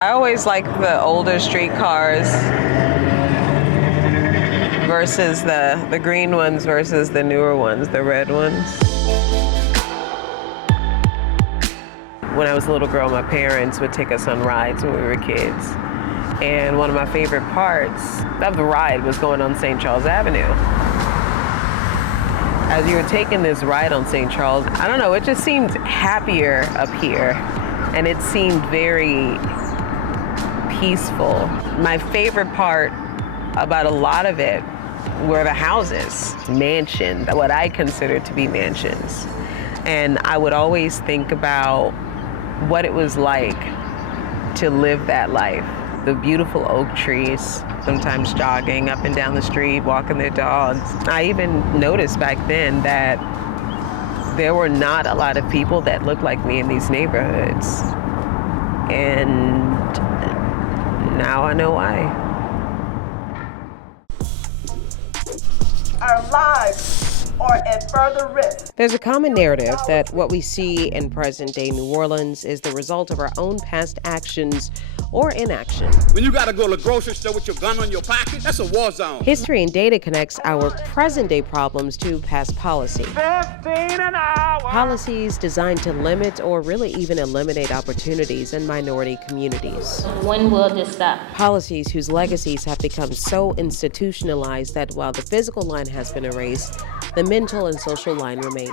I always like the older streetcars versus the green ones versus the newer ones, the red ones. When I was a little girl, my parents would take us on rides when we were kids. And one of my favorite parts of the ride was going on St. Charles Avenue. As you were taking this ride on St. Charles, I don't know, it just seemed happier up here. And it seemed very peaceful. My favorite part about a lot of it were the houses, mansions, what I consider to be mansions. And I would always think about what it was like to live that life. The beautiful oak trees, sometimes jogging up and down the street, walking their dogs. I even noticed back then that there were not a lot of people that looked like me in these neighborhoods. And now I know why. Our lives are at further risk. There's a common narrative that what we see in present-day New Orleans is the result of our own past actions or inaction. When you gotta go to the grocery store with your gun on your pocket, that's a war zone. History and data connects our present-day problems to past policy. 15 an hour. Policies designed to limit or really even eliminate opportunities in minority communities. When will this stop? Policies whose legacies have become so institutionalized that while the physical line has been erased, the mental and social line remains.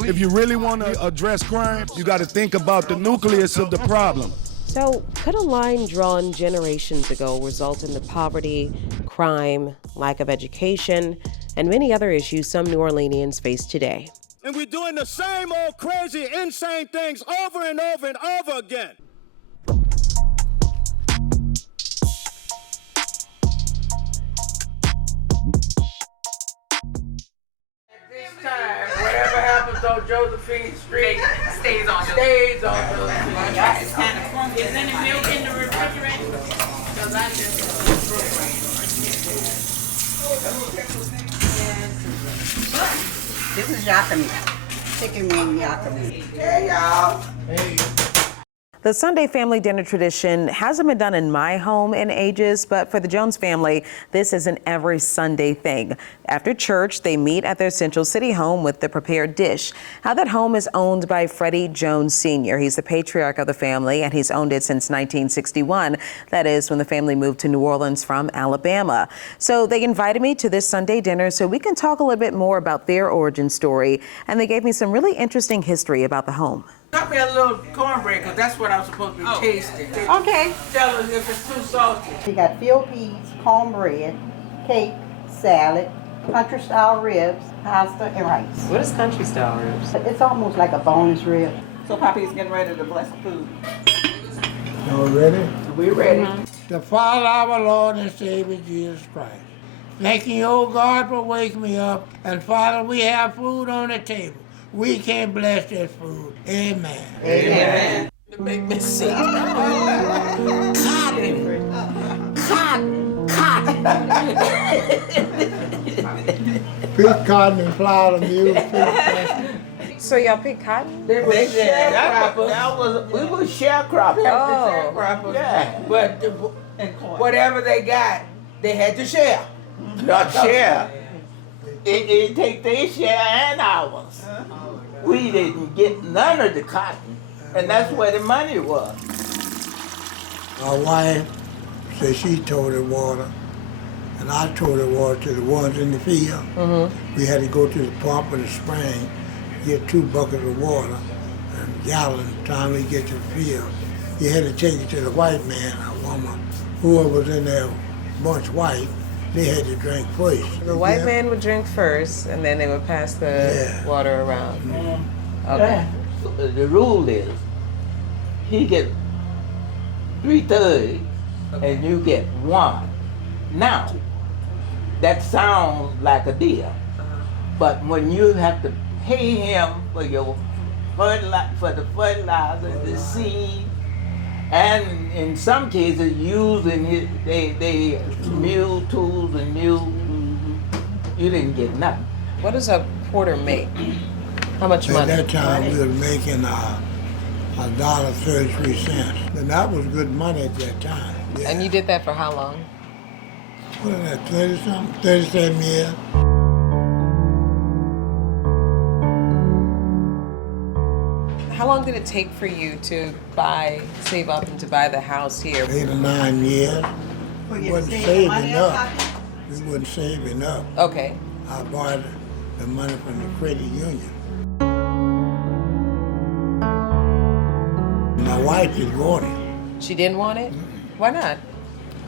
If you really want to address crime, you got to think about the nucleus of the problem. So, could a line drawn generations ago result in the poverty, crime, lack of education, and many other issues some New Orleanians face today? And we're doing the same old crazy, insane things over and over and over again. Whatever happens on Josephine Street stays on Josephine Street. It's kind of funky. Is any milk in the refrigerator? Because I just This is yakami, chicken wing yakami. Hey, y'all. The Sunday family dinner tradition hasn't been done in my home in ages, but for the Jones family, this is an every Sunday thing. After church, they meet at their Central City home with the prepared dish. Now, that home is owned by Freddie Jones Sr. He's the patriarch of the family, and he's owned it since 1961. That is when the family moved to New Orleans from Alabama. So they invited me to this Sunday dinner so we can talk a little bit more about their origin story, and they gave me some really interesting history about the home. Cut me a little cornbread, because that's what I'm supposed to be tasting. Okay. Tell us if it's too salty. We got field peas, cornbread, cake, salad, country style ribs, pasta, and rice. What is country style ribs? It's almost like a boneless rib. So Poppy's getting ready to bless the food. Y'all ready? We're ready. The Father, our Lord and Savior Jesus Christ. Thanking you, oh God, for waking me up. And Father, we have food on the table. We can bless this food. Amen. Amen. To make me sick. Cotton. Cotton. Cotton. Pick cotton and flour the mule. So y'all pick cotton? They were sharecroppers. We were sharecroppers. Oh. Yeah. But whatever they got, they had to share. Not share. They take their share and ours. We didn't get none of the cotton, and that's where the money was. My wife said she towed the water, and I towed the water to the ones in the field. Mm-hmm. We had to go to the pump or the spring, get 2 buckets of water, and gallons the time we get to the field. You had to take it to the white man or woman, whoever was in there, bunch white. They had to drink first. The white man would drink first, and then they would pass the water around. Mm-hmm. Okay. The rule is, he get 3/3, and you get 1. Now, that sounds like a deal, but when you have to pay him for your for the fertilizer, the seed, and in some cases using they mule tools and mule, you didn't get nothing. What does a porter make? How much At money? that time, we were making $1.33. And that was good money at that time. Yeah. And you did that for how long? What is that, 30-something? 37 years. How long did it take for you to save up and to buy the house here? 8 or 9 years. We wasn't saving up. We wasn't saving up. Okay. I borrowed the money from the credit union. My wife didn't want it. She didn't want it? Why not?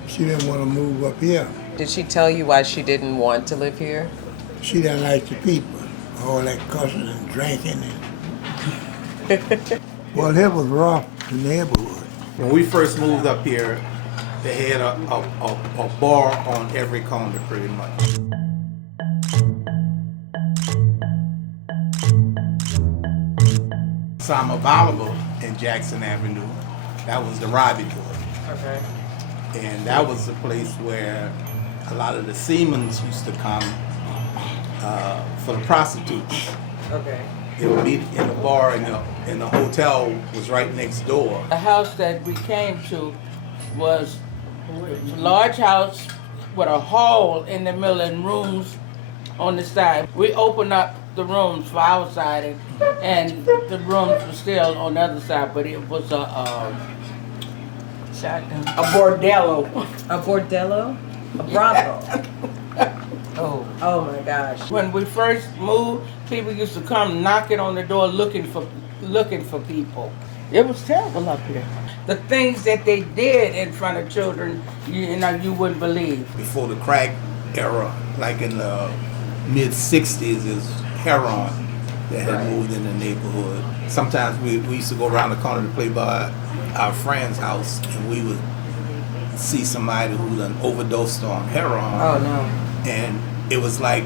She didn't want to move up here. Did she tell you why she didn't want to live here? She didn't like the people. All that cussing and drinking. Well, it was rough, the neighborhood. When we first moved up here, they had a bar on every corner pretty much. Sama Bolivar in Jackson Avenue, that was the Robbie Boy. Okay. And that was the place where a lot of the Siemens used to come for the prostitutes. Okay. They would meet in the bar, and the hotel was right next door. The house that we came to was a large house with a hall in the middle and rooms on the side. We opened up the rooms for our side, and the rooms were still on the other side, but it was a bordello. A bordello? A brothel? Oh my gosh. When we first moved, people used to come knocking on the door looking for people. It was terrible up here. The things that they did in front of children, you wouldn't believe. Before the crack era, like in the mid 60s, is heroin that had moved in the neighborhood. Sometimes we used to go around the corner to play by our friend's house, and we would see somebody who done overdosed on heroin. Oh no. And it was like,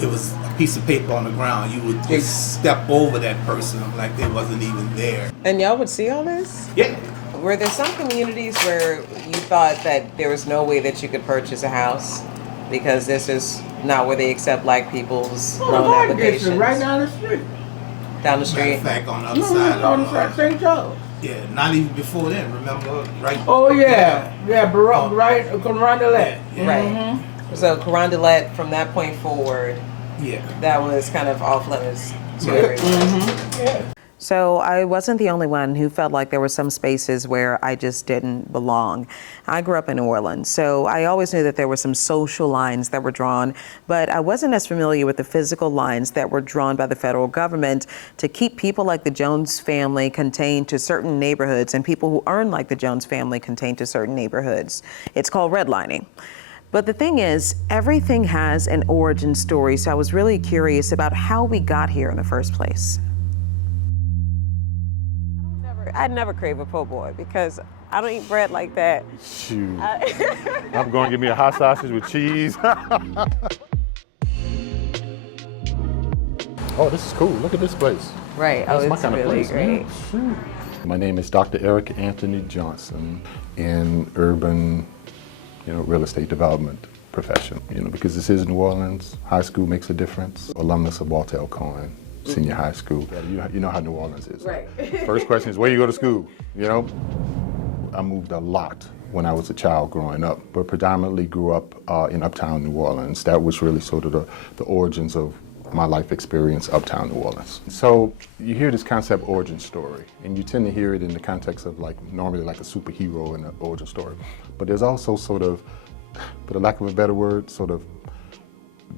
it was a piece of paper on the ground. You would just step over that person like they wasn't even there. And y'all would see all this? Yeah. Were there some communities where you thought that there was no way that you could purchase a house because this is not where they accept black people's loan applications? Right down the street. Down the Matter street? of fact, on the other side On the of side of St. Charles. yeah, not even before then, remember? Right. Oh yeah, right, Carondelet. Yeah. Right. So Carondelet, from that point forward, Yeah. that was kind of off limits to everyone. So I wasn't the only one who felt like there were some spaces where I just didn't belong. I grew up in New Orleans, so I always knew that there were some social lines that were drawn, but I wasn't as familiar with the physical lines that were drawn by the federal government to keep people like the Jones family contained to certain neighborhoods and people who earn like the Jones family contained to certain neighborhoods. It's called redlining. But the thing is, everything has an origin story, so I was really curious about how we got here in the first place. I'd never crave a po' boy because I don't eat bread like that. Shoot. I'm going to give me a hot sausage with cheese. Oh, this is cool. Look at this place. Right. That's Oh, my it's kind of really place, great. man. Shoot. My name is Dr. Eric Anthony Johnson in urban, real estate development profession. Because this is New Orleans, high school makes a difference. Alumnus of Walter L. Cohen Senior High School. You know how New Orleans is. Right. First question is, where you go to school? I moved a lot when I was a child growing up, but predominantly grew up in uptown New Orleans. That was really sort of the origins of my life experience uptown New Orleans. So you hear this concept origin story, and you tend to hear it in the context of normally like a superhero in an origin story. But there's also sort of, for the lack of a better word, sort of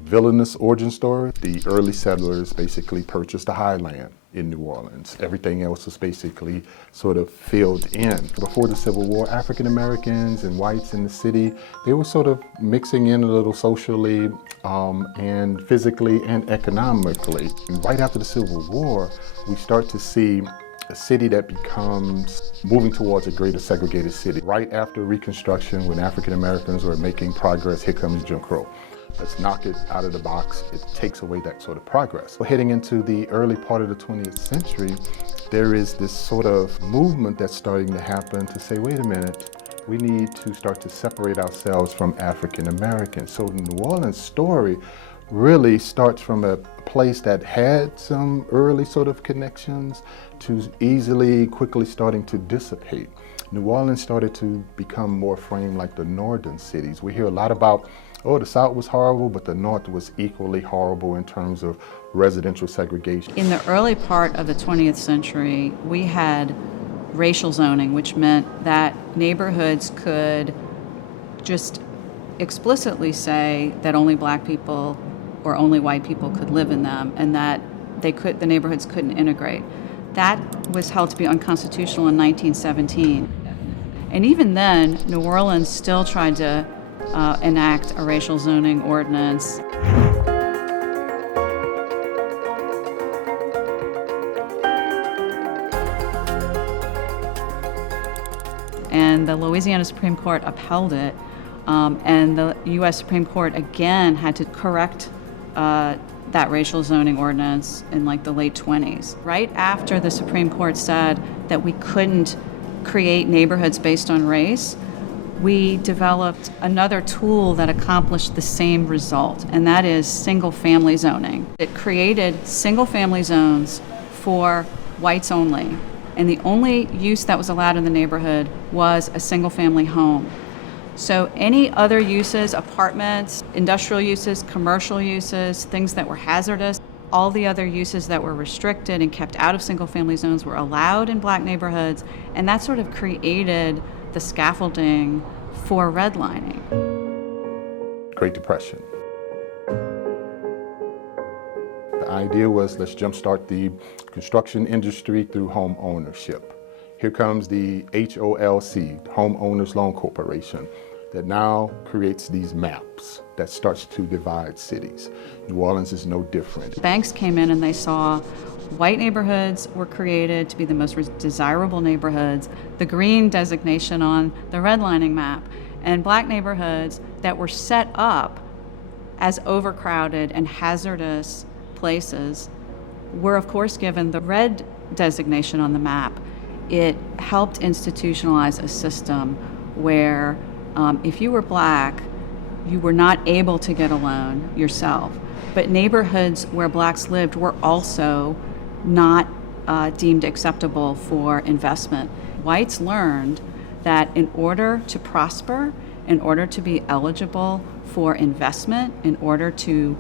villainous origin story. The early settlers basically purchased the highland in New Orleans. Everything else was basically sort of filled in. Before the Civil War, African Americans and whites in the city, they were sort of mixing in a little socially and physically and economically. And right after the Civil War, we start to see a city that becomes moving towards a greater segregated city. Right after Reconstruction, when African Americans were making progress, here comes Jim Crow. Let's knock it out of the box. It takes away that sort of progress. Heading into the early part of the 20th century, there is this sort of movement that's starting to happen to say, wait a minute, we need to start to separate ourselves from African Americans. So the New Orleans story really starts from a place that had some early sort of connections to quickly starting to dissipate. New Orleans started to become more framed like the northern cities. We hear a lot about, oh, the South was horrible, but the North was equally horrible in terms of residential segregation. In the early part of the 20th century, we had racial zoning, which meant that neighborhoods could just explicitly say that only black people or only white people could live in them, and that the neighborhoods couldn't integrate. That was held to be unconstitutional in 1917. And even then, New Orleans still tried to enact a racial zoning ordinance. And the Louisiana Supreme Court upheld it, and the U.S. Supreme Court again had to correct that racial zoning ordinance in like the late 20s. Right after the Supreme Court said that we couldn't create neighborhoods based on race, we developed another tool that accomplished the same result, and that is single-family zoning. It created single-family zones for whites only, and the only use that was allowed in the neighborhood was a single-family home. So any other uses, apartments, industrial uses, commercial uses, things that were hazardous, all the other uses that were restricted and kept out of single-family zones were allowed in black neighborhoods, and that sort of created the scaffolding for redlining. Great Depression. The idea was, let's jumpstart the construction industry through home ownership. Here comes the HOLC, Homeowners Loan Corporation, that now creates these maps that starts to divide cities. New Orleans is no different. Banks came in and they saw white neighborhoods were created to be the most desirable neighborhoods, the green designation on the redlining map, and black neighborhoods that were set up as overcrowded and hazardous places were of course given the red designation on the map. It helped institutionalize a system where if you were black, you were not able to get a loan yourself. But neighborhoods where blacks lived were also not deemed acceptable for investment. Whites learned that in order to prosper, in order to be eligible for investment, in order to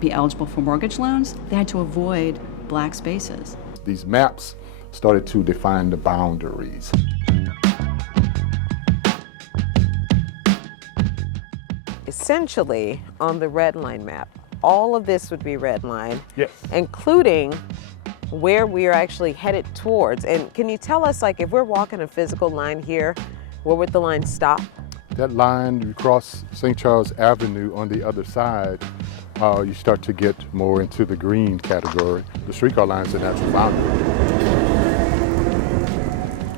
be eligible for mortgage loans, they had to avoid black spaces. These maps started to define the boundaries. Essentially, on the red line map, all of this would be red line, yes, including where we are actually headed towards. And can you tell us, like, if we're walking a physical line here, where would the line stop? That line, you cross St. Charles Avenue on the other side, you start to get more into the green category. The streetcar line is a natural boundary,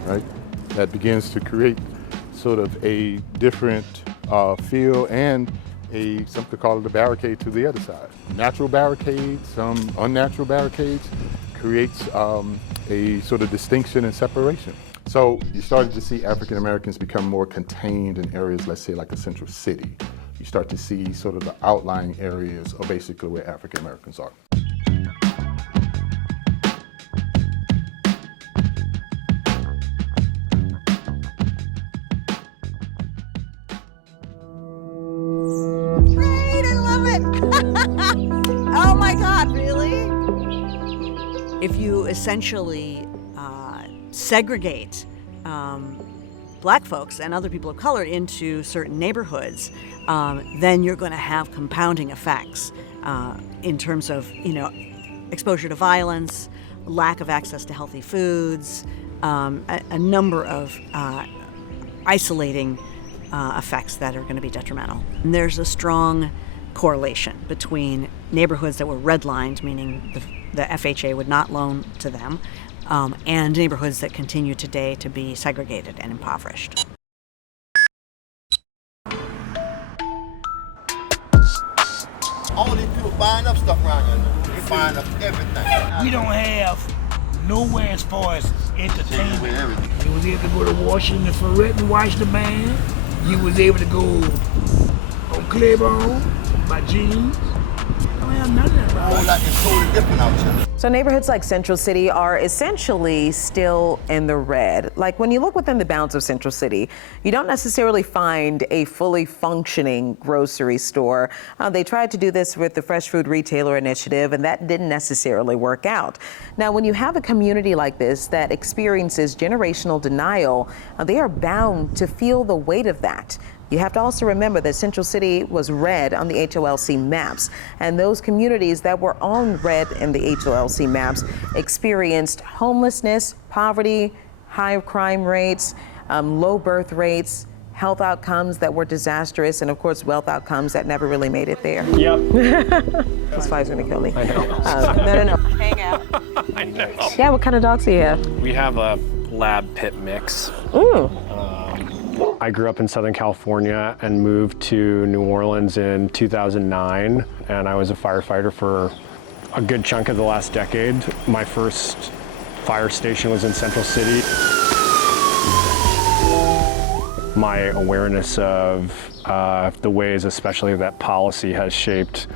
right? That begins to create sort of a different feel and some could call it a barricade to the other side. Natural barricades, some unnatural barricades, creates a sort of distinction and separation. So you started to see African Americans become more contained in areas, let's say like a central city. You start to see sort of the outlying areas of basically where African Americans are. Great, I love it. Oh my God, really? If you essentially segregate black folks and other people of color into certain neighborhoods, then you're going to have compounding effects in terms of, exposure to violence, lack of access to healthy foods, a number of isolating effects that are going to be detrimental. And there's a strong correlation between neighborhoods that were redlined, meaning the FHA would not loan to them, and neighborhoods that continue today to be segregated and impoverished. All these people buying up stuff around here. They buying up everything. We don't have nowhere as far as entertainment. You was able to go to Washington for it and watch the band. You was able to go on Claiborne, buy jeans, have none of that. A whole lot is totally different out here. So neighborhoods like Central City are essentially still in the red. Like when you look within the bounds of Central City, you don't necessarily find a fully functioning grocery store. They tried to do this with the Fresh Food Retailer Initiative, and that didn't necessarily work out. Now, when you have a community like this that experiences generational denial, they are bound to feel the weight of that. You have to also remember that Central City was red on the HOLC maps, and those communities that were on red in the HOLC maps experienced homelessness, poverty, high crime rates, low birth rates, health outcomes that were disastrous, and of course, wealth outcomes that never really made it there. Yep. This fly's gonna kill me. I know. No. Hang out. I know. Yeah, what kind of dogs do you have? We have a lab pit mix. I grew up in Southern California and moved to New Orleans in 2009, and I was a firefighter for a good chunk of the last decade. My first fire station was in Central City. My awareness of the ways, especially that policy has shaped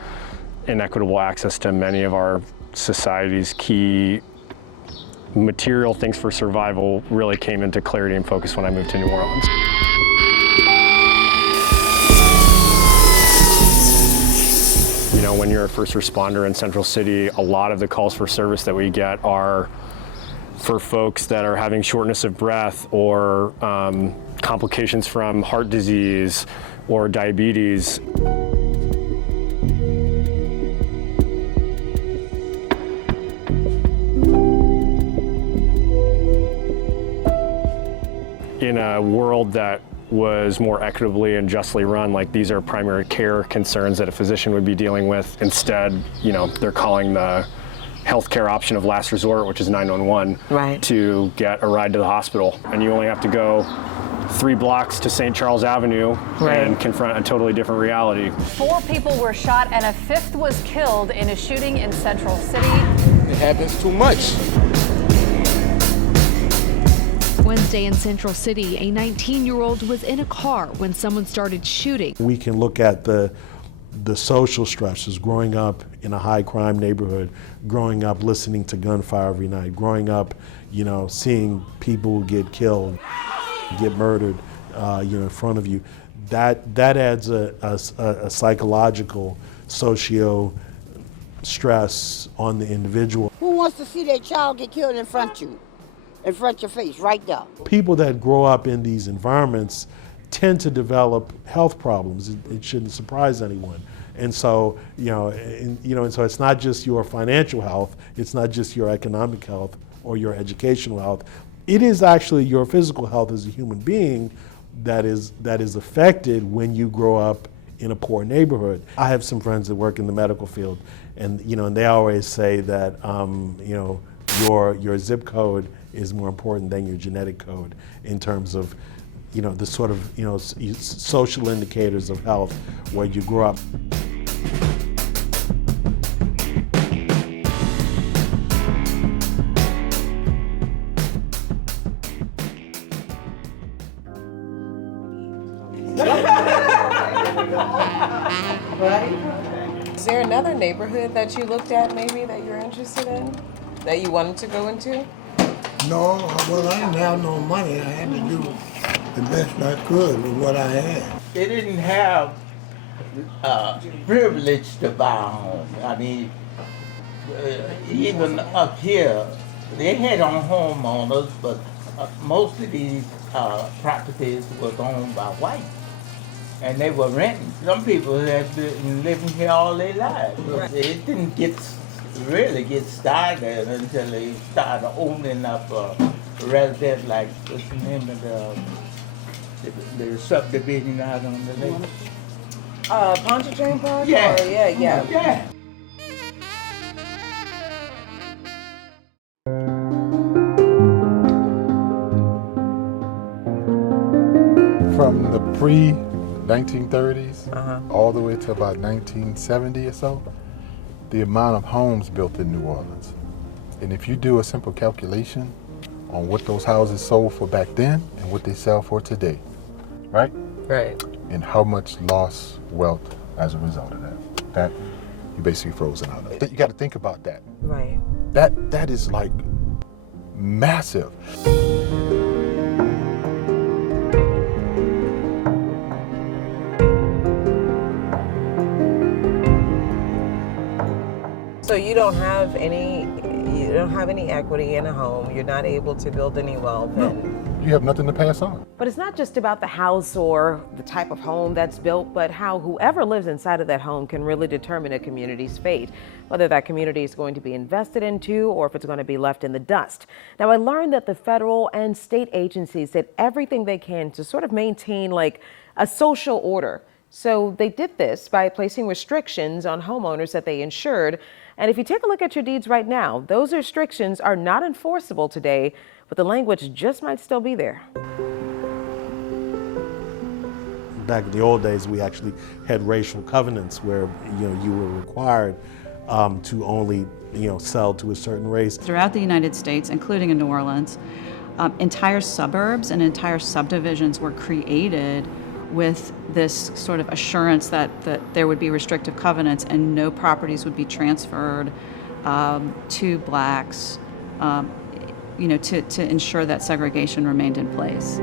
inequitable access to many of our society's key material things for survival really came into clarity and focus when I moved to New Orleans. You know, when you're a first responder in Central City, a lot of the calls for service that we get are for folks that are having shortness of breath or complications from heart disease or diabetes. In a world that was more equitably and justly run, like these are primary care concerns that a physician would be dealing with. Instead, you know, they're calling the healthcare option of last resort, which is 911, right, to get a ride to the hospital. And you only have to go 3 blocks to St. Charles Avenue and confront a totally different reality. 4 people were shot and a 5th was killed in a shooting in Central City. It happens too much. Wednesday in Central City, a 19-year-old was in a car when someone started shooting. We can look at the social stresses, growing up in a high crime neighborhood, growing up listening to gunfire every night, growing up, you know, seeing people get killed, get murdered, you know, in front of you. That adds a psychological, socio stress on the individual. Who wants to see their child get killed in front of you? In front of your face, right there. People that grow up in these environments tend to develop health problems. It shouldn't surprise anyone. And so, and so it's not just your financial health, it's not just your economic health or your educational health. It is actually your physical health as a human being that is affected when you grow up in a poor neighborhood. I have some friends that work in the medical field, and and they always say that your zip code is more important than your genetic code in terms of, the sort of, social indicators of health where you grow up. Is there another neighborhood that you looked at maybe that you're interested in, that you wanted to go into? No, well, I didn't have no money. I had to do the best I could with what I had. They didn't have privilege to buy a home. I mean, even up here, they had on homeowners, but most of these properties was owned by whites, and they were renting. Some people had been living here all their lives. Right. It didn't really get started until they started opening up residents, like what's the name of the subdivision out on the lake? Pontchartrain Park? Yeah. Yeah. From the pre-1930s all the way to about 1970 or so, the amount of homes built in New Orleans. And if you do a simple calculation on what those houses sold for back then and what they sell for today, right? Right. And how much lost wealth as a result of that. you're basically frozen out. You got to think about that. Right. That is like massive. So you don't have any equity in a home. You're not able to build any wealth. You have nothing to pass on. But it's not just about the house or the type of home that's built, but how whoever lives inside of that home can really determine a community's fate, whether that community is going to be invested into or if it's going to be left in the dust. Now, I learned that the federal and state agencies did everything they can to sort of maintain like a social order. So they did this by placing restrictions on homeowners that they insured. And if you take a look at your deeds right now, those restrictions are not enforceable today, but the language just might still be there. Back in the old days, we actually had racial covenants where you were required to only sell to a certain race. Throughout the United States, including in New Orleans, entire suburbs and entire subdivisions were created with this sort of assurance that there would be restrictive covenants and no properties would be transferred to blacks, to ensure that segregation remained in place.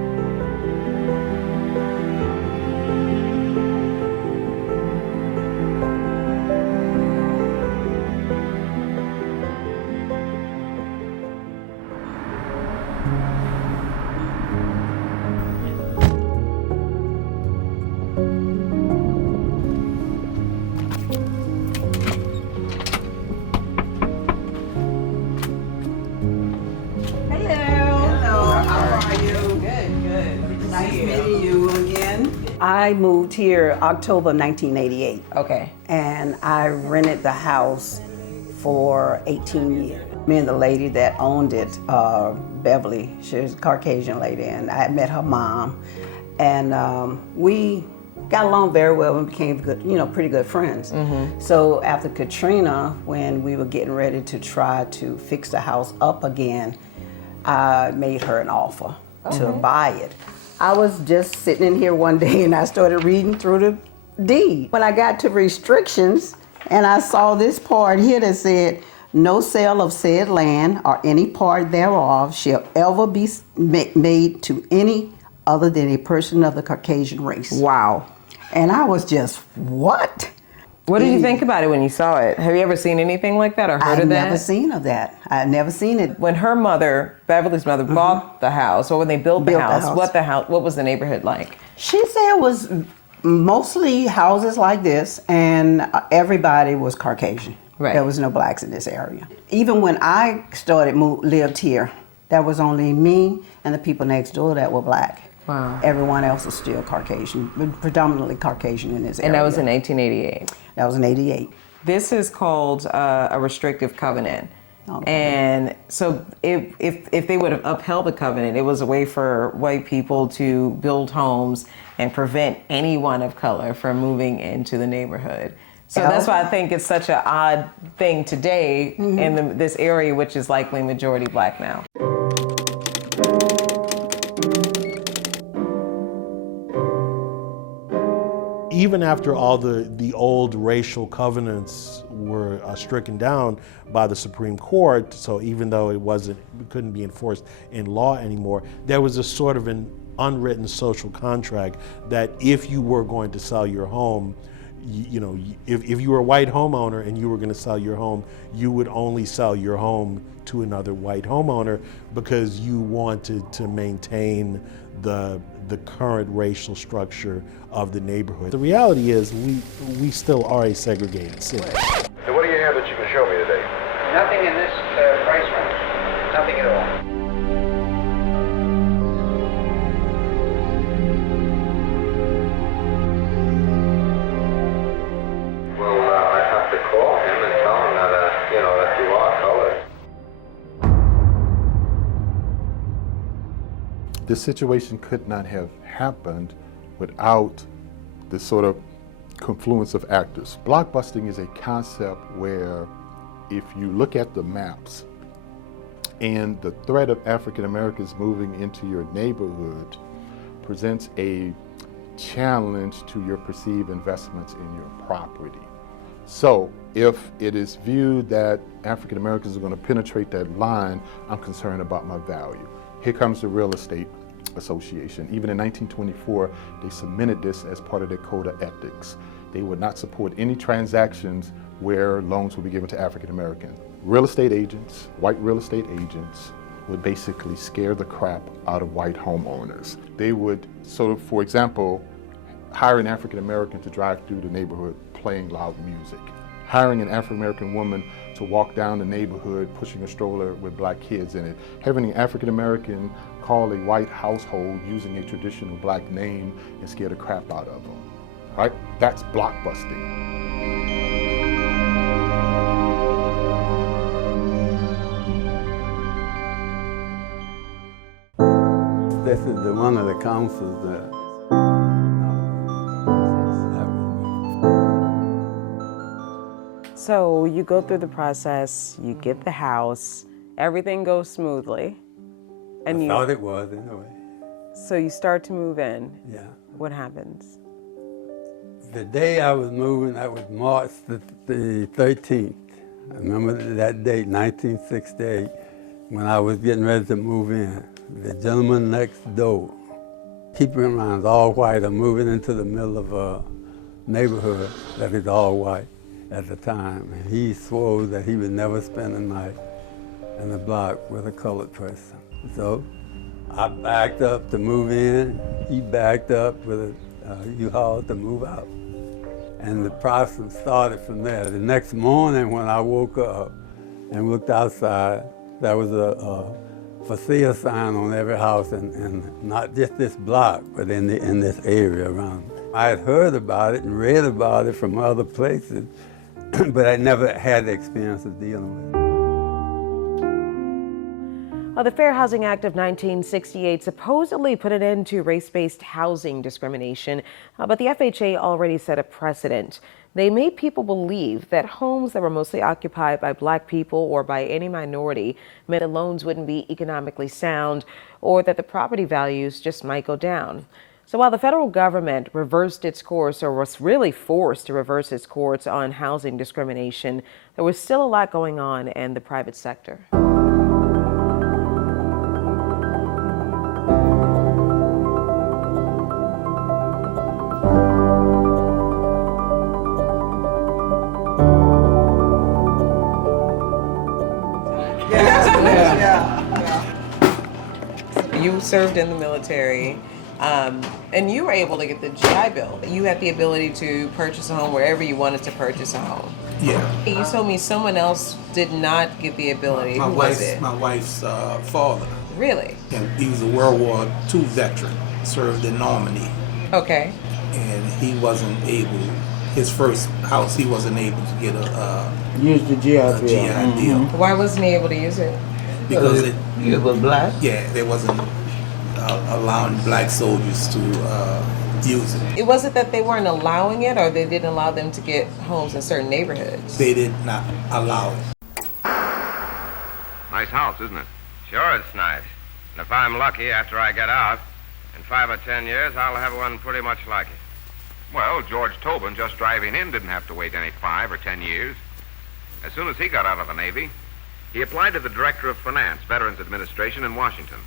I moved here October 1988. Okay. And I rented the house for 18 years. Me and the lady that owned it, Beverly, she was a Caucasian lady, and I had met her mom. And we got along very well and became good, pretty good friends. Mm-hmm. So after Katrina, when we were getting ready to try to fix the house up again, I made her an offer to buy it. I was just sitting in here one day and I started reading through the deed. When I got to restrictions and I saw this part here that said, no sale of said land or any part thereof shall ever be made to any other than a person of the Caucasian race. Wow. And I was just, what? What did you think about it when you saw it? Have you ever seen anything like that or heard of that? I've never seen of that. I've never seen it. When her mother, Beverly's mother, bought the house, or when they built the house, what was the neighborhood like? She said it was mostly houses like this, and everybody was Caucasian. Right. There was no blacks in this area. Even when I lived here, there was only me and the people next door that were black. Wow. Everyone else was still Caucasian, but predominantly Caucasian in this area. And that was in 1888? That was in 88. This is called a restrictive covenant. Okay. And so if they would have upheld the covenant, it was a way for white people to build homes and prevent anyone of color from moving into the neighborhood. So that's why I think it's such an odd thing today in this area, which is likely majority black now. Even after all the old racial covenants were stricken down by the Supreme Court, so even though it couldn't be enforced in law anymore, there was a sort of an unwritten social contract that if you were going to sell your home, if you were a white homeowner and you were going to sell your home, you would only sell your home to another white homeowner because you wanted to maintain the current racial structure of the neighborhood. The reality is we still are a segregated city. So what do you have that you can show me today? Nothing in this price range. Nothing at all. Well, I have to call him and tell him that you are colored. This situation could not have happened without this sort of confluence of actors. Blockbusting is a concept where if you look at the maps and the threat of African Americans moving into your neighborhood presents a challenge to your perceived investments in your property. So If it is viewed that African Americans are going to penetrate that line, I'm concerned about my value. Here comes the Real Estate Association. Even in 1924, they submitted this as part of their code of ethics. They would not support any transactions where loans would be given to African Americans. Real estate agents, white real estate agents, would basically scare the crap out of white homeowners. They would, so for example, hire an African American to drive through the neighborhood playing loud music. Hiring an African American woman to walk down the neighborhood pushing a stroller with black kids in it. Having an African American call a white household using a traditional black name and scare the crap out of them. Right? That's blockbusting. This is one of the councils that So you go through the process, you get the house, everything goes smoothly. And I thought it was anyway. So you start to move in. Yeah. What happens? The day I was moving, that was March the 13th. I remember that date, 1968, when I was getting ready to move in. The gentleman next door, keeping in mind, all white. I'm moving into the middle of a neighborhood that is all white at the time. And he swore that he would never spend a night in the block with a colored person. So I backed up to move in. He backed up with a U-Haul to move out. And the process started from there. The next morning when I woke up and looked outside, there was a for sale sign on every house, and not just this block, but in this area around. I had heard about it and read about it from other places, but I never had the experience of dealing with it. The Fair Housing Act of 1968 supposedly put an end to race-based housing discrimination, but the FHA already set a precedent. They made people believe that homes that were mostly occupied by black people or by any minority meant that loans wouldn't be economically sound or that the property values just might go down. So while the federal government reversed its course, or was really forced to reverse its course on housing discrimination, there was still a lot going on in the private sector. You served in the military, and you were able to get the GI Bill. You had the ability to purchase a home wherever you wanted to purchase a home. Yeah. You told me someone else did not get the ability. My Who was it? My wife's father. Really? And he was a World War II veteran, served in Normandy. Okay. And he wasn't able, his first house, he wasn't able to get a use the GI deal. Why wasn't he able to use it? Because it was black? Yeah, they wasn't allowing black soldiers to use it. Was it that they weren't allowing it, or they didn't allow them to get homes in certain neighborhoods? They did not allow it. Nice house, isn't it? Sure, it's nice. And if I'm lucky, after I get out, in 5 or 10 years, I'll have one pretty much like it. Well, George Tobin, just driving in, didn't have to wait any 5 or 10 years. As soon as he got out of the Navy, he applied to the Director of Finance, Veterans Administration in Washington.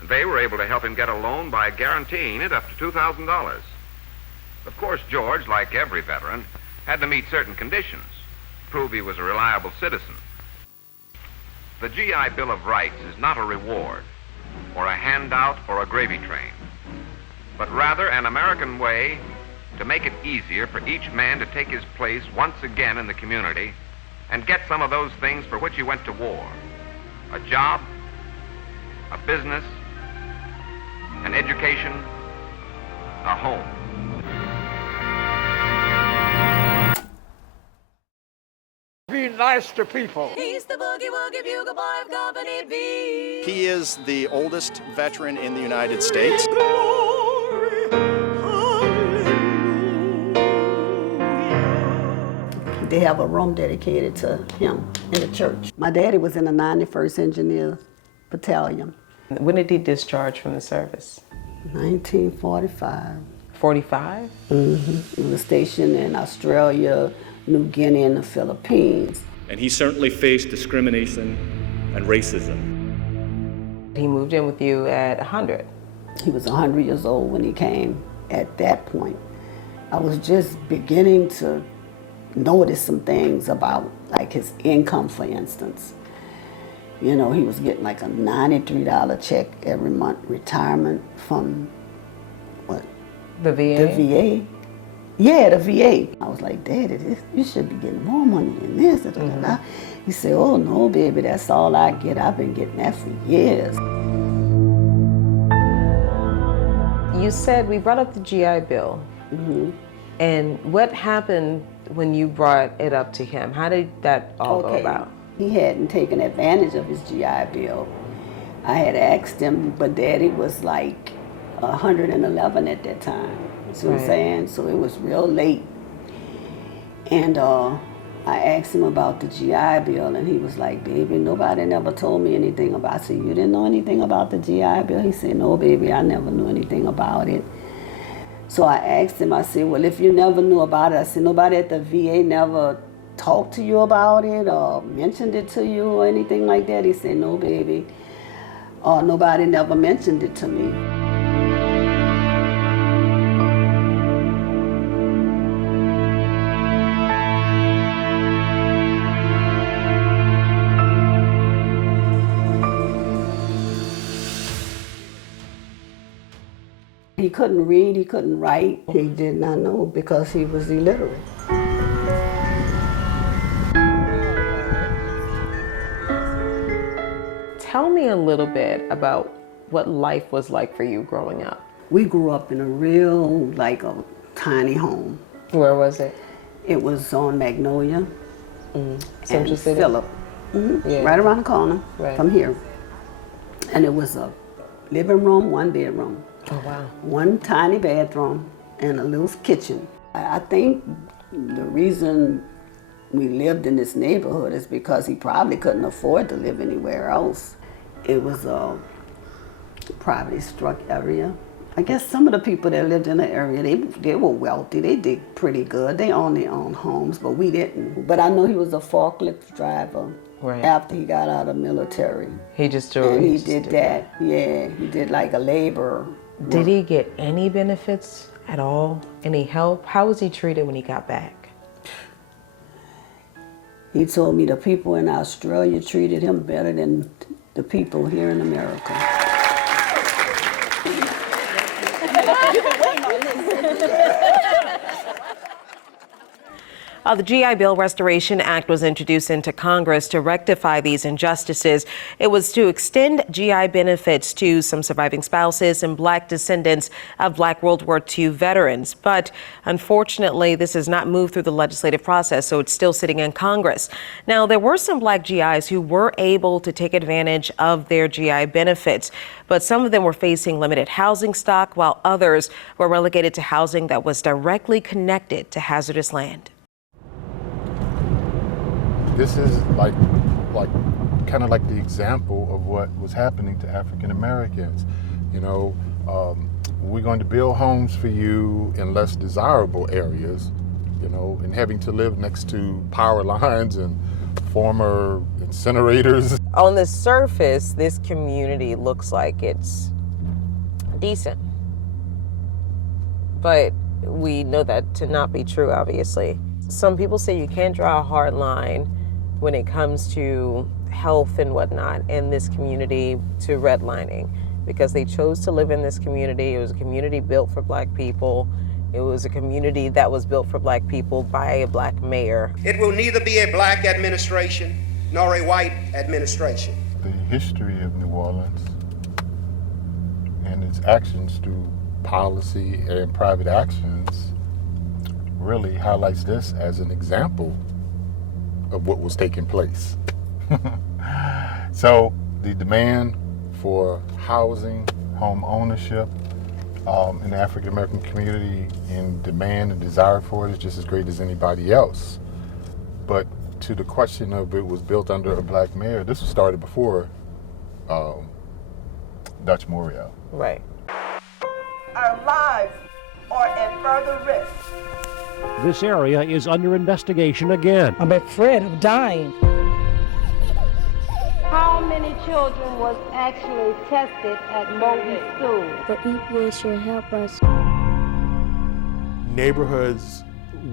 And they were able to help him get a loan by guaranteeing it up to $2,000. Of course, George, like every veteran, had to meet certain conditions, prove he was a reliable citizen. The GI Bill of Rights is not a reward, or a handout, or a gravy train, but rather an American way to make it easier for each man to take his place once again in the community and get some of those things for which he went to war. A job, a business, an education, a home. Be nice to people. He's the boogie woogie bugle boy of Company B. He is the oldest veteran in the United States. They have a room dedicated to him in the church. My daddy was in the 91st Engineer Battalion. When did he discharge from the service? 1945. 45? Mm-hmm. He was stationed in Australia, New Guinea and the Philippines. And he certainly faced discrimination and racism. He moved in with you at 100. He was 100 years old when he came at that point. I was just beginning to notice some things about like his income, for instance. You know, he was getting like a $93 check every month, retirement from what? The VA? The VA. Yeah, the VA. I was like, Daddy, you should be getting more money than this. Mm-hmm. He said, oh no, baby, that's all I get. I've been getting that for years. You said we brought up the GI Bill. Mm-hmm. And what happened when you brought it up to him? How did that all go about? He hadn't taken advantage of his GI Bill. I had asked him, but Daddy was like 111 at that time. See what I'm saying? So it was real late. And I asked him about the GI Bill, and he was like, baby, nobody never told me anything about it. I said, you didn't know anything about the GI Bill? He said, no, baby, I never knew anything about it. So I asked him, I said, well, if you never knew about it, I said, nobody at the VA never talked to you about it or mentioned it to you or anything like that? He said, no, baby. Nobody never mentioned it to me. He couldn't read, he couldn't write. He did not know because he was illiterate. Tell me a little bit about what life was like for you growing up. We grew up in a real, like a tiny home. Where was it? It was on Magnolia Central and City? Phillip. Yeah. Right around the corner from here. And it was a living room, one bedroom. Oh, wow. One tiny bathroom and a little kitchen. I think the reason we lived in this neighborhood is because he probably couldn't afford to live anywhere else. It was a poverty struck area. I guess some of the people that lived in the area, they were wealthy. They did pretty good. They owned their own homes, but we didn't. But I know he was a forklift driver after he got out of the military. He just And he did that. Yeah, he did like a laborer. Did he get any benefits at all? Any help? How was he treated when he got back? He told me the people in Australia treated him better than the people here in America. The GI Bill Restoration Act was introduced into Congress to rectify these injustices. It was to extend GI benefits to some surviving spouses and Black descendants of Black World War II veterans. But unfortunately, this has not moved through the legislative process, so it's still sitting in Congress. Now, there were some Black GIs who were able to take advantage of their GI benefits, but some of them were facing limited housing stock, while others were relegated to housing that was directly connected to hazardous land. This is kind of like the example of what was happening to African Americans. You know, we're going to build homes for you in less desirable areas, you know, and having to live next to power lines and former incinerators. On the surface, this community looks like it's decent, but we know that to not be true, obviously. Some people say you can't draw a hard line when it comes to health and whatnot in this community to redlining, because they chose to live in this community. It was a community built for Black people. It was a community that was built for Black people by a Black mayor. It will neither be a Black administration nor a white administration. The history of New Orleans and its actions through policy and private actions really highlights this as an example of what was taking place. So the demand for housing, home ownership in the African American community, and demand and desire for it is just as great as anybody else. But to the question of it was built under a Black mayor, this was started before Dutch Morial. Right. Our lives are at further risk This area is under investigation again. I'm afraid of dying. How many children was actually tested at Moulton School? The EPA should help us. Neighborhoods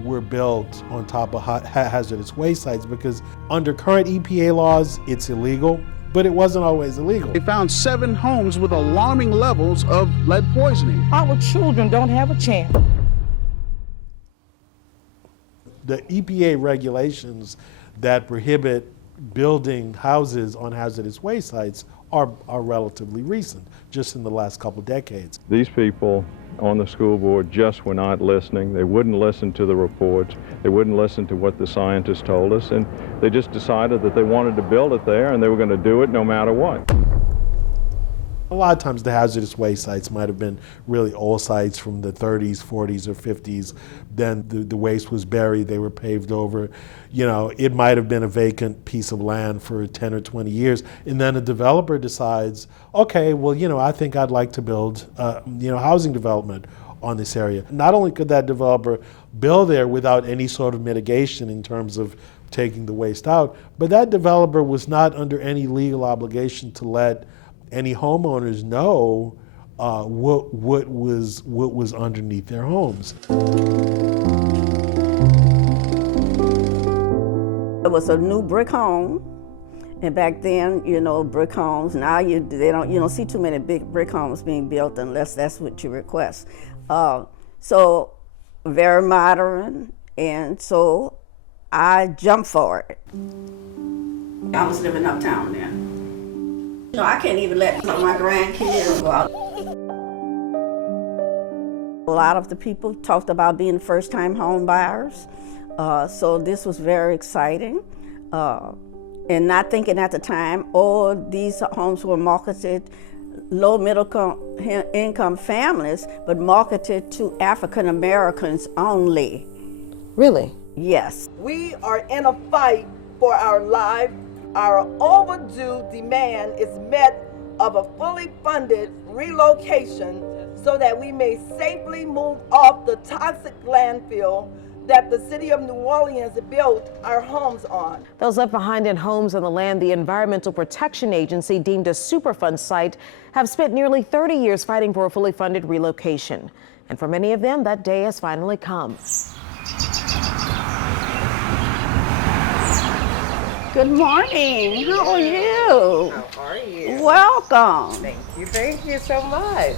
were built on top of hazardous waste sites because under current EPA laws, it's illegal, but it wasn't always illegal. They found 7 homes with alarming levels of lead poisoning. Our children don't have a chance. The EPA regulations that prohibit building houses on hazardous waste sites are relatively recent, just in the last couple decades. These people on the school board just were not listening. They wouldn't listen to the reports. They wouldn't listen to what the scientists told us, and they just decided that they wanted to build it there and they were going to do it no matter what. A lot of times the hazardous waste sites might have been really old sites from the 30s, 40s, or 50s. Then the waste was buried, they were paved over. You know, it might have been a vacant piece of land for 10 or 20 years. And then a developer decides, okay, well, you know, I think I'd like to build, housing development on this area. Not only could that developer build there without any sort of mitigation in terms of taking the waste out, but that developer was not under any legal obligation to let any homeowners know what was underneath their homes. It was a new brick home, and back then, you know, brick homes. Now you don't see too many big brick homes being built unless that's what you request. So very modern, and so I jumped for it. I was living uptown then. You know, I can't even let my grandkids go out. A lot of the people talked about being first-time home buyers, so this was very exciting. And not thinking at the time, these homes were marketed low middle income families, but marketed to African Americans only. Really? Yes. We are in a fight for our life. Our overdue demand is met of a fully funded relocation so that we may safely move off the toxic landfill that the city of New Orleans built our homes on. Those left behind in homes on the land the Environmental Protection Agency deemed a Superfund site have spent nearly 30 years fighting for a fully funded relocation. And for many of them, that day has finally come. Good morning. How are you? How are you? Welcome. Thank you so much.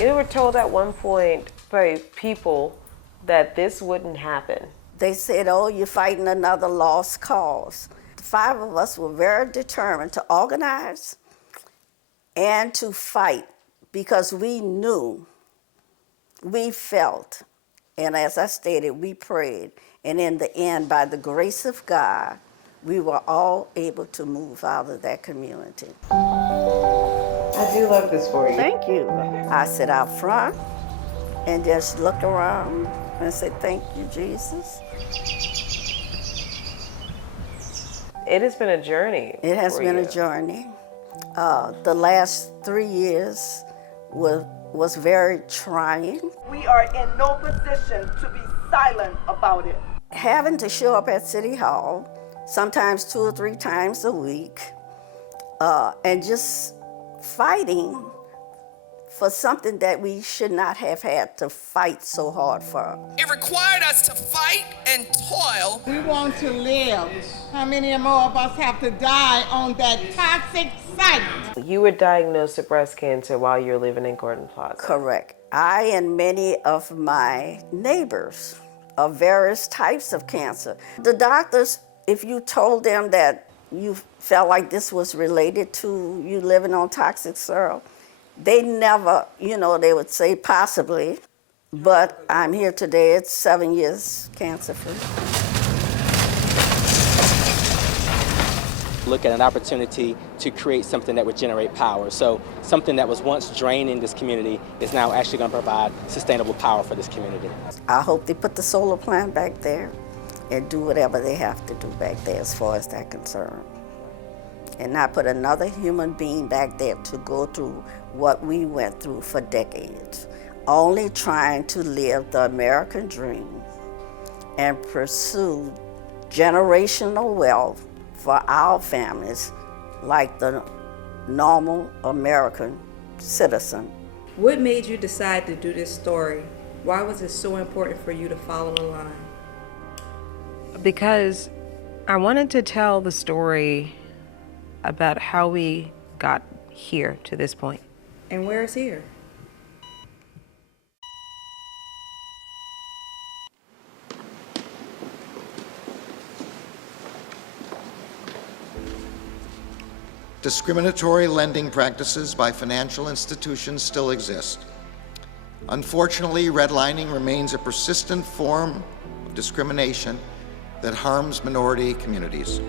We were told at one point by people that this wouldn't happen. They said, oh, you're fighting another lost cause. The 5 of us were very determined to organize and to fight because we knew, we felt, and as I stated, we prayed. And in the end, by the grace of God, we were all able to move out of that community. I do love this for you. Thank you. I sit out front and just look around and say, thank you, Jesus. It has been a journey. It has been a journey. The last 3 years was very trying. We are in no position to be silent about it. Having to show up at City Hall, sometimes 2 or 3 times a week, and just fighting for something that we should not have had to fight so hard for. It required us to fight and toil. We want to live. How many more of us have to die on that toxic site? You were diagnosed with breast cancer while you were living in Gordon Plaza. Correct. I and many of my neighbors of various types of cancer. The doctors, if you told them that you felt like this was related to you living on toxic soil, they never, they would say possibly, but I'm here today. It's 7 years cancer-free. Look at an opportunity to create something that would generate power. So something that was once draining this community is now actually going to provide sustainable power for this community. I hope they put the solar plant back there and do whatever they have to do back there as far as that's concerned. And not put another human being back there to go through what we went through for decades, only trying to live the American dream and pursue generational wealth for our families like the normal American citizen. What made you decide to do this story? Why was it so important for you to follow a line? Because I wanted to tell the story about how we got here to this point. And where is here? Discriminatory lending practices by financial institutions still exist. Unfortunately, redlining remains a persistent form of discrimination that harms minority communities.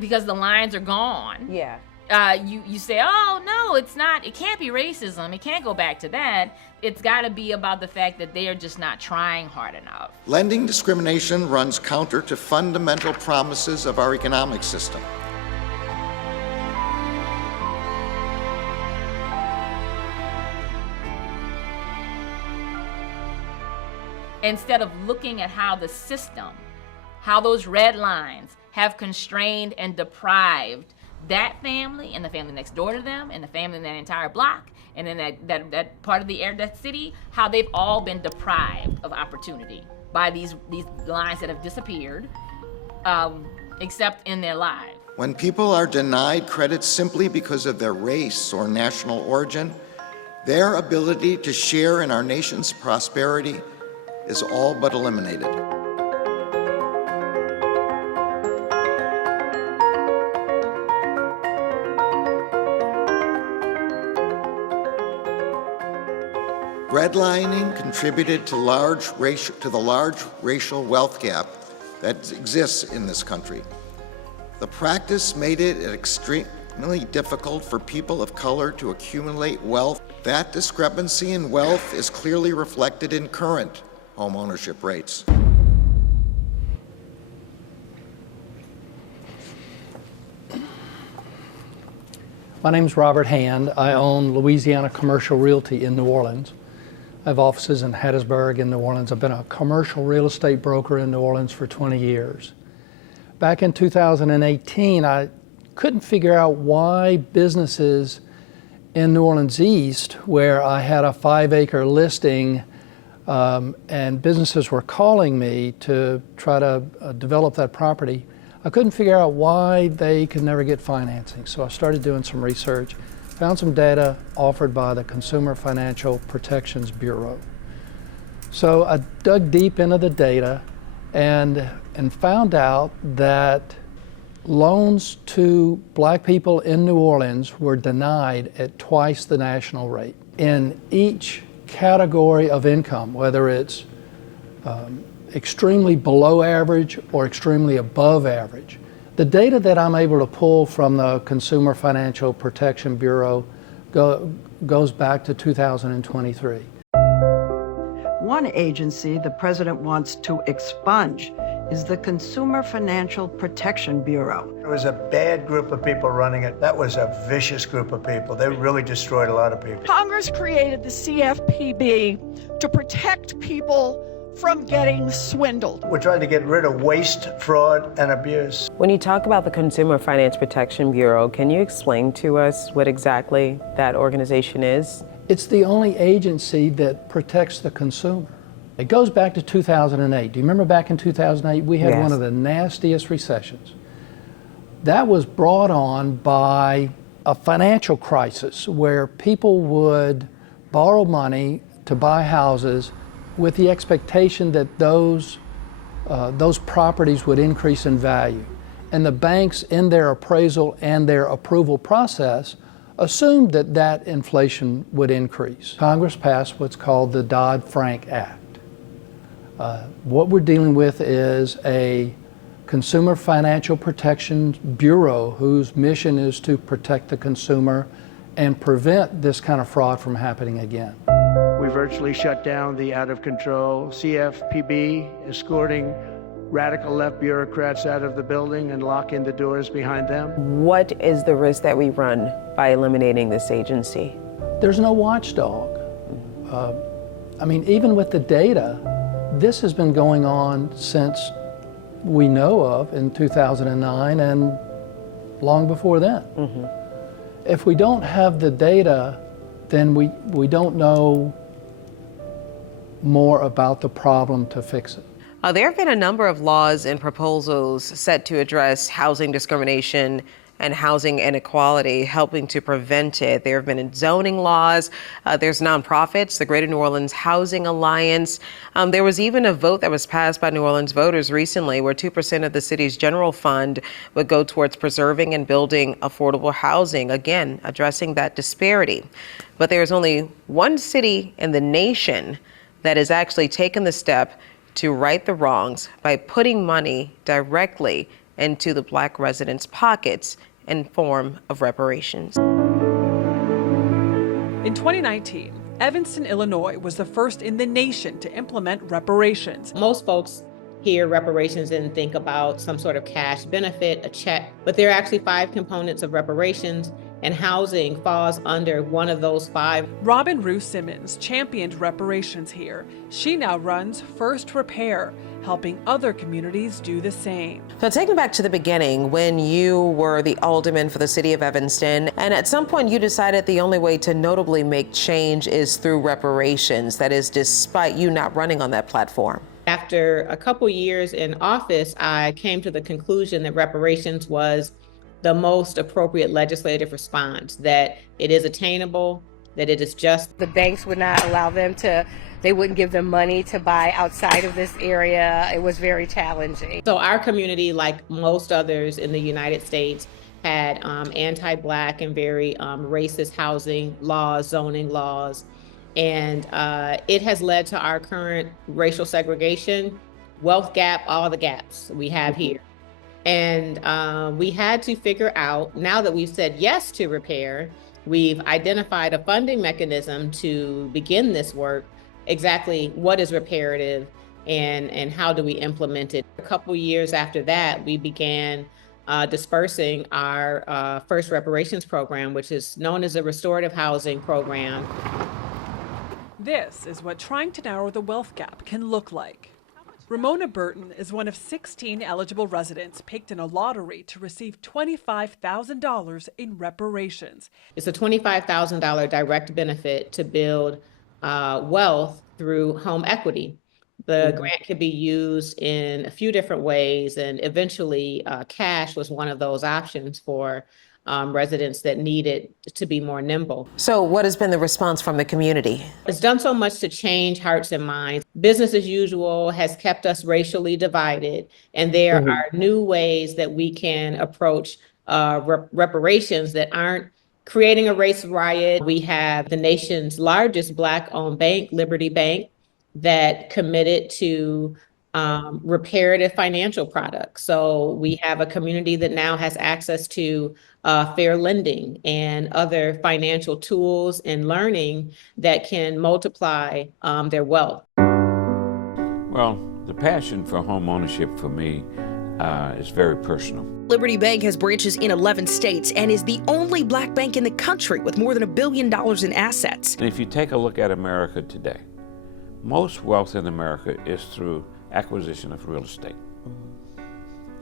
Because the lines are gone. Yeah. You say, oh, no, it's not, it can't be racism. It can't go back to that. It's got to be about the fact that they are just not trying hard enough. Lending discrimination runs counter to fundamental promises of our economic system. Instead of looking at how the system, how those red lines have constrained and deprived that family and the family next door to them and the family in that entire block and in that part of that city, how they've all been deprived of opportunity by these lines that have disappeared, except in their lives. When people are denied credit simply because of their race or national origin, their ability to share in our nation's prosperity is all but eliminated. Redlining contributed to the large racial wealth gap that exists in this country. The practice made it extremely difficult for people of color to accumulate wealth. That discrepancy in wealth is clearly reflected in current home ownership rates. My name is Robert Hand. I own Louisiana Commercial Realty in New Orleans. I have offices in Hattiesburg and New Orleans. I've been a commercial real estate broker in New Orleans for 20 years. Back in 2018, I couldn't figure out why businesses in New Orleans East, where I had a 5-acre listing, and businesses were calling me to try to develop that property, I couldn't figure out why they could never get financing. So I started doing some research. Found some data offered by the Consumer Financial Protections Bureau. So I dug deep into the data and found out that loans to black people in New Orleans were denied at twice the national rate. In each category of income, whether it's extremely below average or extremely above average, the data that I'm able to pull from the Consumer Financial Protection Bureau goes back to 2023. One agency the president wants to expunge is the Consumer Financial Protection Bureau. It was a bad group of people running it. That was a vicious group of people. They really destroyed a lot of people. Congress created the CFPB to protect people from getting swindled. We're trying to get rid of waste, fraud, and abuse. When you talk about the Consumer Finance Protection Bureau, can you explain to us what exactly that organization is? It's the only agency that protects the consumer. It goes back to 2008. Do you remember back in 2008, we had one of the nastiest recessions? That was brought on by a financial crisis where people would borrow money to buy houses with the expectation that those properties would increase in value. And the banks, in their appraisal and their approval process, assumed that that inflation would increase. Congress passed what's called the Dodd-Frank Act. What we're dealing with is a Consumer Financial Protection Bureau whose mission is to protect the consumer and prevent this kind of fraud from happening again. We virtually shut down the out-of-control CFPB, escorting radical left bureaucrats out of the building and lock in the doors behind them. What is the risk that we run by eliminating this agency? There's no watchdog. I mean, even with the data, this has been going on since we know of in 2009 and long before then. If we don't have the data, then we don't know more about the problem to fix it. There have been a number of laws and proposals set to address housing discrimination and housing inequality, helping to prevent it. There have been zoning laws. There's nonprofits, the Greater New Orleans Housing Alliance. There was even a vote that was passed by New Orleans voters recently where 2% of the city's general fund would go towards preserving and building affordable housing, again, addressing that disparity. But there's only one city in the nation that has actually taken the step to right the wrongs by putting money directly into the Black residents' pockets in form of reparations. In 2019, Evanston, Illinois was the first in the nation to implement reparations. Most folks hear reparations and think about some sort of cash benefit, a check, but there are actually 5 components of reparations, and housing falls under one of those 5. Robin Rue Simmons championed reparations here. She now runs First Repair, helping other communities do the same. So take me back to the beginning when you were the alderman for the city of Evanston, and at some point you decided the only way to notably make change is through reparations. That is, despite you not running on that platform. After a couple years in office, I came to the conclusion that reparations was the most appropriate legislative response, that it is attainable, that it is just. The banks would not allow them to, they wouldn't give them money to buy outside of this area. It was very challenging. So our community, like most others in the United States, had anti-Black and very racist housing laws, zoning laws. And it has led to our current racial segregation, wealth gap, all the gaps we have here. And we had to figure out, now that we've said yes to repair, we've identified a funding mechanism to begin this work, exactly what is reparative and how do we implement it. A couple years after that, we began dispersing our first reparations program, which is known as a restorative housing program. This is what trying to narrow the wealth gap can look like. Ramona Burton is one of 16 eligible residents picked in a lottery to receive $25,000 in reparations. It's a $25,000 direct benefit to build wealth through home equity. The grant could be used in a few different ways, and eventually cash was one of those options for residents that needed to be more nimble. So what has been the response from the community? It's done so much to change hearts and minds. Business as usual has kept us racially divided, and there are new ways that we can approach reparations that aren't creating a race riot. We have the nation's largest Black-owned bank, Liberty Bank, that committed to reparative financial products. So we have a community that now has access to fair lending and other financial tools and learning that can multiply their wealth. Well, the passion for home ownership for me is very personal. Liberty Bank has branches in 11 states and is the only Black bank in the country with more than $1 billion in assets. And if you take a look at America today, most wealth in America is through acquisition of real estate.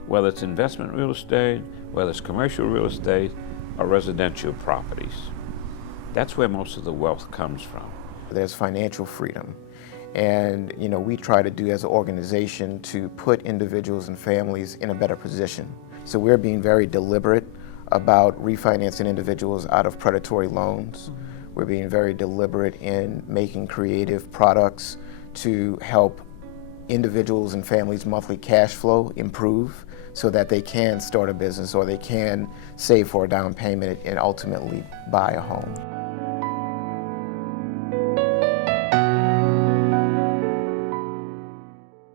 Whether it's investment real estate, whether it's commercial real estate, or residential properties. That's where most of the wealth comes from. There's financial freedom. And we try to do as an organization to put individuals and families in a better position. So we're being very deliberate about refinancing individuals out of predatory loans. We're being very deliberate in making creative products to help individuals and families' monthly cash flow improve so that they can start a business or they can save for a down payment and ultimately buy a home.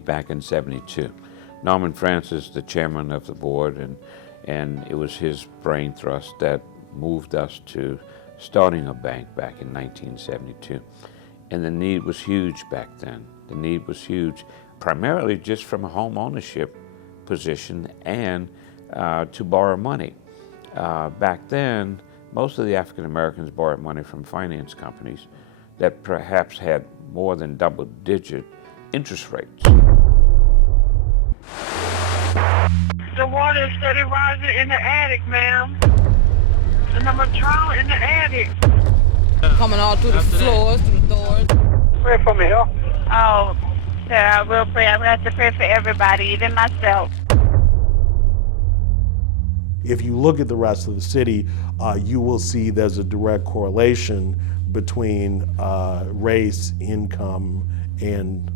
Back in '72, Norman Francis, the chairman of the board, and it was his brain thrust that moved us to starting a bank back in 1972. And the need was huge back then. The need was huge. primarily just from a home ownership position and to borrow money. Back then, most of the African Americans borrowed money from finance companies that perhaps had more than double-digit interest rates. The water is steady rising in the attic, ma'am. And I'm drowning in the attic. Coming all through the floors, through the doors. Pray for me, here. Oh, sir, I will pray. I'm going to have to pray for everybody, even myself. If you look at the rest of the city, you will see there's a direct correlation between race, income, and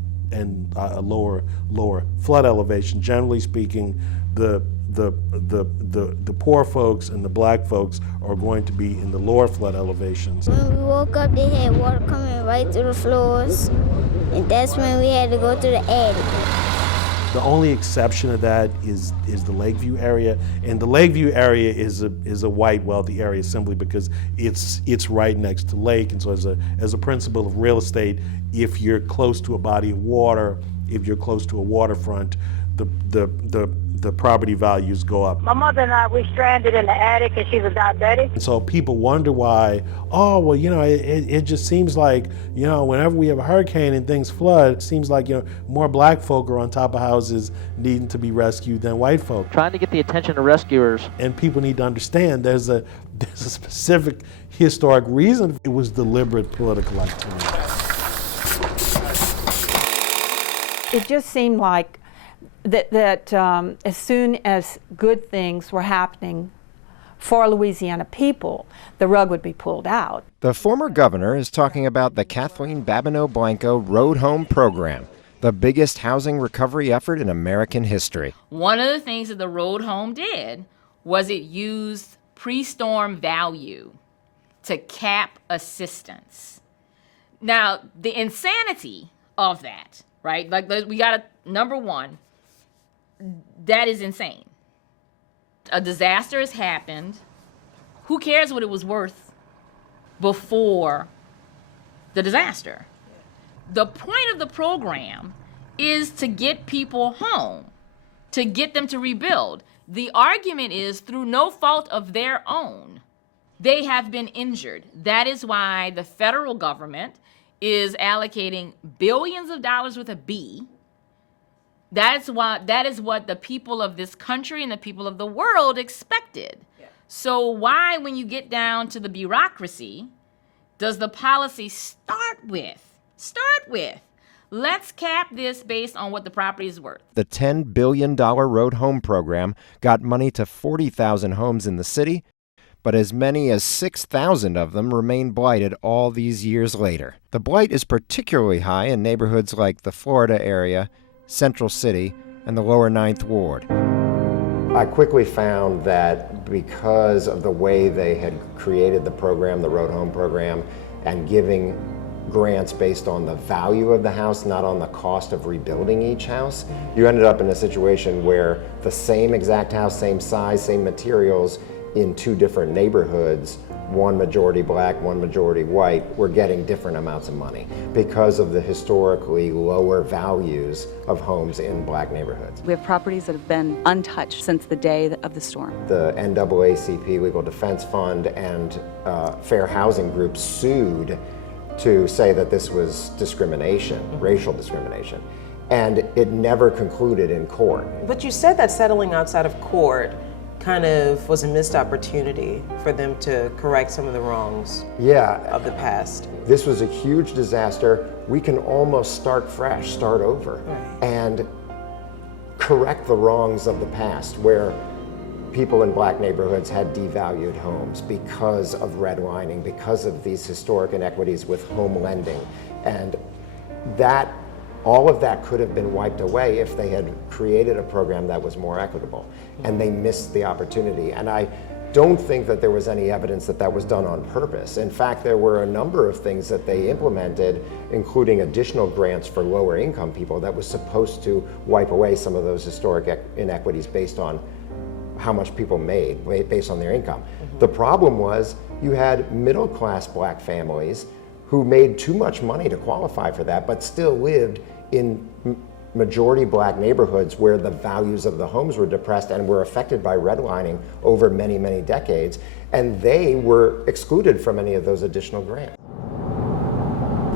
a lower flood elevation. Generally speaking, the poor folks and the black folks are going to be in the lower flood elevations. When we woke up, they had water coming right through the floors, and that's when we had to go to the attic. The only exception to that is the Lakeview area, and the Lakeview area is a white wealthy area simply because it's right next to lake, and so as a principle of real estate, if you're close to a body of water, if you're close to a waterfront, the property values go up. My mother and I, we're stranded in the attic, and she's a diabetic. And so people wonder why, oh, well, it just seems like, whenever we have a hurricane and things flood, it seems like, more black folk are on top of houses needing to be rescued than white folk. Trying to get the attention of rescuers. And people need to understand there's a specific historic reason. It was deliberate political activity. It just seemed like that as soon as good things were happening for Louisiana people, the rug would be pulled out. The former governor is talking about the Kathleen Babineau Blanco Road Home Program, the biggest housing recovery effort in American history. One of the things that the Road Home did was it used pre-storm value to cap assistance. Now, the insanity of that, right? Like, we got to, number one, that is insane. A disaster has happened. Who cares what it was worth before the disaster? The point of the program is to get people home, to get them to rebuild. The argument is through no fault of their own, they have been injured. That is why the federal government is allocating billions of dollars with a B. That is what the people of this country and the people of the world expected. Yeah. So why, when you get down to the bureaucracy, does the policy start with, let's cap this based on what the property is worth? The $10 billion Road Home Program got money to 40,000 homes in the city, but as many as 6,000 of them remain blighted all these years later. The blight is particularly high in neighborhoods like the Florida area, Central City, and the lower 9th Ward. I quickly found that because of the way they had created the program, the Road Home Program, and giving grants based on the value of the house, not on the cost of rebuilding each house, you ended up in a situation where the same exact house, same size, same materials in two different neighborhoods, one majority black, one majority white, were getting different amounts of money because of the historically lower values of homes in black neighborhoods. We have properties that have been untouched since the day of the storm. The NAACP Legal Defense Fund and Fair Housing Group sued to say that this was discrimination, racial discrimination, and it never concluded in court. But you said that settling outside of court kind of was a missed opportunity for them to correct some of the wrongs of the past. This was a huge disaster. We can almost start fresh, start over, and correct the wrongs of the past where people in black neighborhoods had devalued homes because of redlining, because of these historic inequities with home lending. And that all of that could have been wiped away if they had created a program that was more equitable, and they missed the opportunity. And I don't think that there was any evidence that that was done on purpose. In fact, there were a number of things that they implemented, including additional grants for lower income people that was supposed to wipe away some of those historic inequities based on how much people made, based on their income. The problem was you had middle class black families who made too much money to qualify for that, but still lived in majority black neighborhoods where the values of the homes were depressed and were affected by redlining over many, many decades, and they were excluded from any of those additional grants.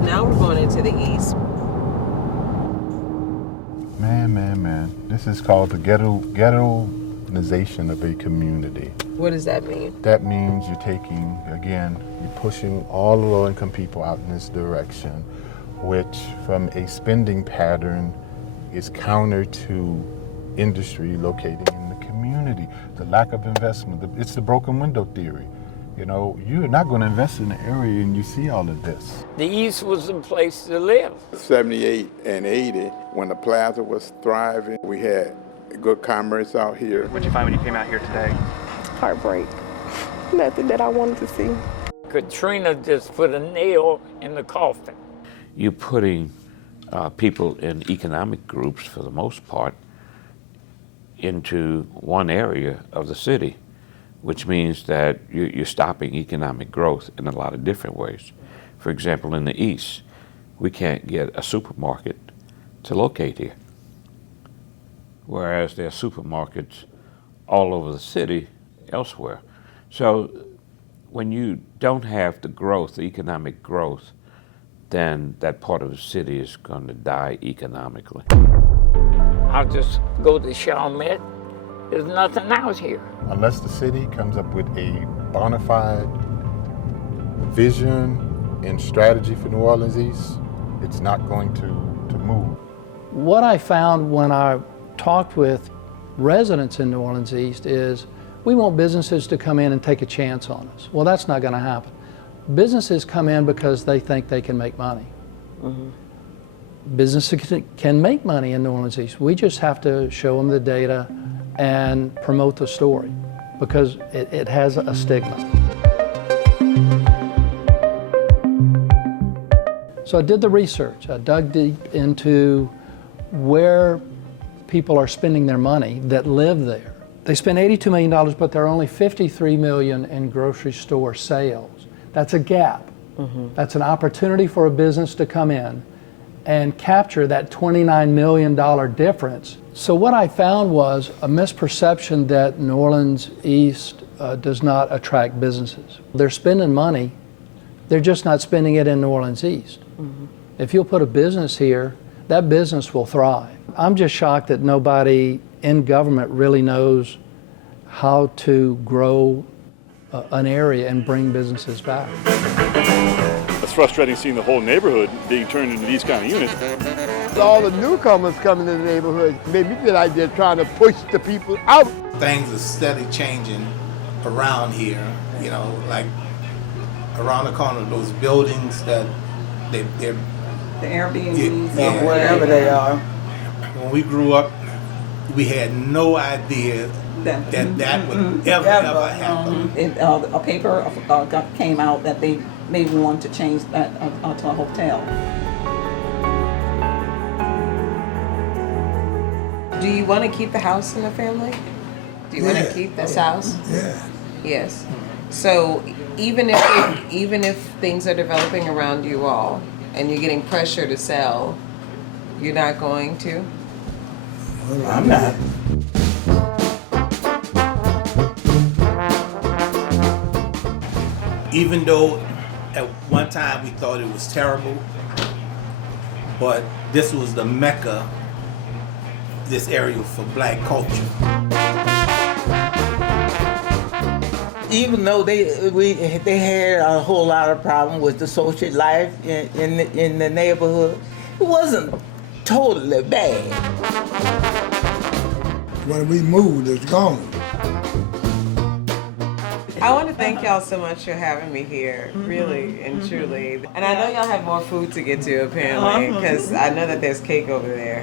Now we're going into the east. Man. This is called the ghettoization of a community. What does that mean? That means you're pushing all the low-income people out in this direction, which from a spending pattern is counter to industry locating in the community. The lack of investment, it's the broken window theory. You know, you're not going to invest in the area and you see all of this. The East was the place to live. 78 and 80, when the plaza was thriving, we had good commerce out here. What'd you find when you came out here today? Heartbreak. Nothing that I wanted to see. Katrina just put a nail in the coffin. You're putting people in economic groups, for the most part, into one area of the city, which means that you're stopping economic growth in a lot of different ways. For example, in the East, we can't get a supermarket to locate here, whereas there are supermarkets all over the city elsewhere. So when you don't have the growth, the economic growth, then that part of the city is going to die economically. I'll just go to Chalmette. There's nothing out here. Unless the city comes up with a bona fide vision and strategy for New Orleans East, it's not going to move. What I found when I talked with residents in New Orleans East is we want businesses to come in and take a chance on us. Well, that's not going to happen. Businesses come in because they think they can make money. Mm-hmm. Businesses can make money in New Orleans East. We just have to show them the data and promote the story because it has a stigma. So I did the research. I dug deep into where people are spending their money that live there. They spend $82 million, but there are only $53 million in grocery store sales. That's a gap. Mm-hmm. That's an opportunity for a business to come in and capture that $29 million difference. So what I found was a misperception that New Orleans East does not attract businesses. They're spending money, they're just not spending it in New Orleans East. Mm-hmm. If you'll put a business here, that business will thrive. I'm just shocked that nobody in government really knows how to grow an area and bring businesses back. It's frustrating seeing the whole neighborhood being turned into these kind of units. All the newcomers coming in the neighborhood made me feel like they're trying to push the people out. Things are steadily changing around here, you know, like around the corner, those buildings that they're the Airbnbs or whatever they are. When we grew up, we had no idea that would ever happen. A paper came out that they maybe want to change that to a hotel. Do you want to keep the house in the family? Do you want to keep this house? Yeah. Yes. So even if things are developing around you all and you're getting pressure to sell, you're not going to? Well, I'm not. Even though at one time we thought it was terrible, but this was the mecca, this area for black culture. Even though they had a whole lot of problem with the social life in the neighborhood, it wasn't totally bad. When we moved, it's gone. I want to thank y'all so much for having me here, really and truly. And I know y'all have more food to get to, apparently, because I know that there's cake over there.